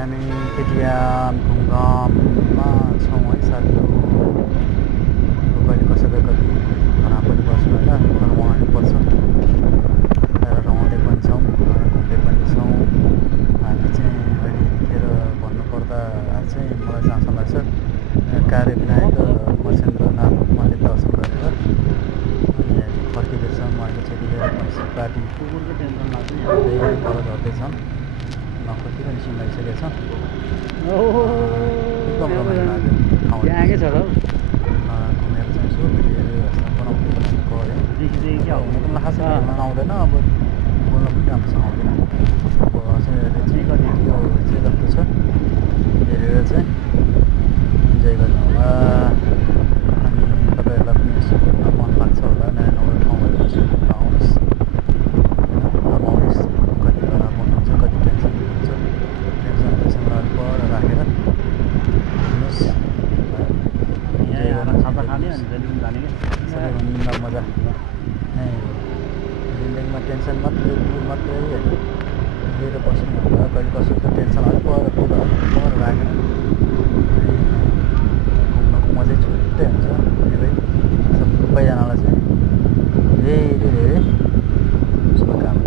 हामी केटियाम घुमघाममा छौँ है साथीहरू। कहिले कसैको कति घरमा पनि बस्नु होइन, रमाउनु पर्छ र रमाउँदै पनि छौँ, घुम्दै पनि छौँ। हामी चाहिँ अहिले यतिखेर भन्नुपर्दा चाहिँ मलाई जहाँसम्म लाग्छ कार्यविनायक मसेन्द्रनाथ मन्दिर दर्शन गरेर अनि फर्किँदैछौँ। अहिलेचोटि पनि पार्टी कुकुरको टेन्सन लाग्छ, धेरै तल झर्दैछन्, नखतिर निस्किन लागिसकेको छ। एकदम रमाइलो लाग्यो ठाउँ घुमेर चाहिँ यसो भिडियोहरू बनाउँदै गऱ्यो। हुन त खासै भिडियोमा आउँदैन, अब बोल्न पनि राम्रोसँग आउँदैन। अब चाहिँ चाहिँ कति यो चाहिँ जस्तो छ हेरेर चाहिँ इन्जोय गर्नु होला। अनि तपाईँहरूलाई पनि यसो घुम्न मन लाग्छ होला, नयाँ नयाँ ठाउँहरू यसो घुम्न आउनुहोस्, रमाउनुहोस्। कति बेला बस्नुहुन्छ, कति टेन्सन हुन्छ, टेन्सनलाई पर राखेर हिँड्नुहोस्। सबैभन्दा मजा नै जिन्दगीमा टेन्सन मात्रै होइन, लिएर बस्नुभन्दा कहिले कसैको टेन्सन अलिक पर राखेर